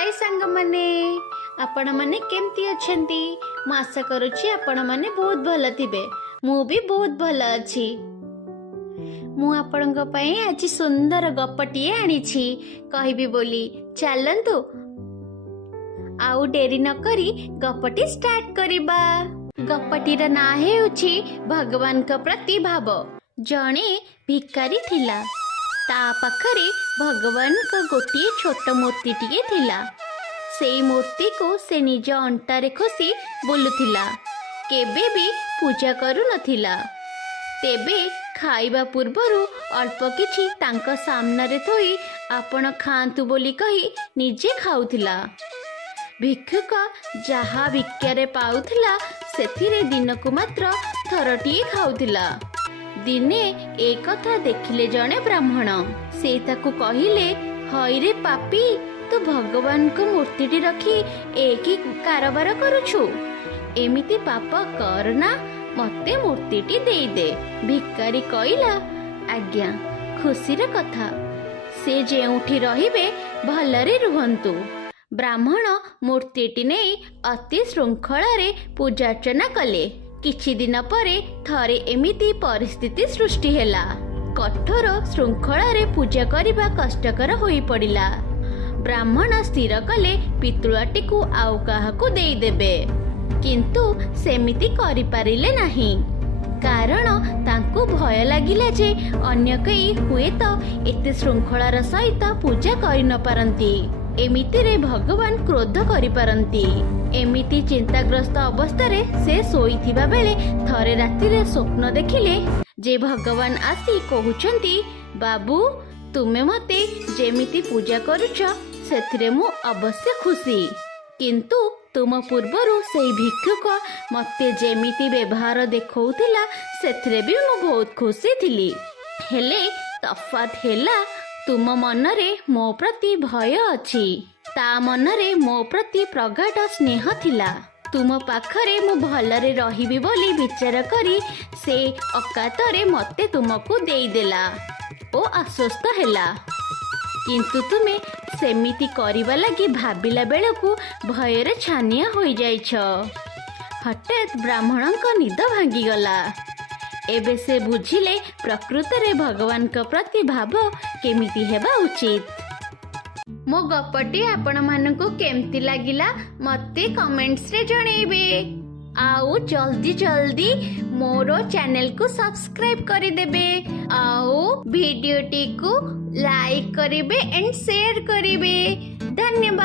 हाय सांग माने आपण माने केमती अछंती। मु आशा करूची आपण माने बहुत भल थिबे। मु भी बहुत भल अछि। मु आपणक पई आज सुंदर गपटिए आनिछि कहबी बोली चलंतु आउ डेरी न करी गपटी स्टार्ट करिबा। गपटीर ना हेउछि भगवान का प्रति भाव। जणे भिकारी थिला ता पाखरे भगवान का गोटे छोट मूर्ति टिके थिला। सेई मूर्ति को से निज अंटारे खोसी बोलुथिला, केबे भी पूजा करू नथिला। तेबे खाइबा पूर्वरु अल्प किछि तांका सामनारे थोई आपण खांतु बोली कही निजे खाउथिला। भिक्षुक जहा भिक्षारे पाउथिला सेथिरे दिनकु मात्र थरटिए खाउथिला। दिने एक कथा देखिले जणे ब्राह्मण। से ताकू कहिले, हईरे पापी, तू भगवान को मूर्तिटी रखी एक ही कारोबार करुछु। एमिति पाप करना, मते मूर्तिटी देई दे। भिकारी कइला, आज्ञा खुशीर कथा, से जेउठी रहिबे भलरे रुहंतु। ब्राह्मण मूर्तिटी नहीं अति श्रृंखलारे पूजार्चना कले। किछि दिन परे थरे एमिति परिस्थिति सृष्टि हेला। कठोर श्रृंखलारे पूजा करिबा कष्टकर होई पड़िला। ब्राह्मण स्थिर कले पितुळाटी को आउ काहाकू देई देबे, किंतु सेमिति करि पारिले नाही। कारण तांकू भय लागिला जे अन्य कई हुए तो एते श्रृंखलार सहित पूजा करि न पारंती। एमितिरे भगवान क्रोध करि पारंती। एमिति चिंताग्रस्त अवस्थारे से सोईथिबा बेले थरे रातिरे स्वप्न देखिले जे भगवान आसी कहउचंती, बाबू तुमे मते जेमिति पूजा करूछ सेथिरे मु अवश्य खुशी, किंतु तुम पूर्वरु सेई भिक्षुक मते जेमिति व्यवहार देखौथिला सेथिरे भी मु बहुत खुशी थिली। हेले तफात हेला, तुम मनरे मो प्रति भय अछि, ता मनरे मो प्रति प्रगाढ़ स्नेह थिला। तुम पाखरे मु भलरे रहिबी बोली विचार करी से अकातरे मते तुमको देई देला ओ आश्वस्त हेला। किंतु तुमे सेमिति करिबा लागि भाबिला बेलकु भयरे छानिया होई जाइछ। हठात ब्राह्मणक निद भांगी गला। एबे से बुझिले प्रकृत रे भगवान का प्रति भाव केमिति हेबा उचित। मो गपटी आपण मानकु केमती लागिला मते कमेंट्स रे जणेबे। आउ जल्दी जल्दी मोरो चैनल को सब्सक्राइब करि देबे। आउ वीडियोटी को लाइक करिबे एंड शेयर करिबे। धन्यवाद।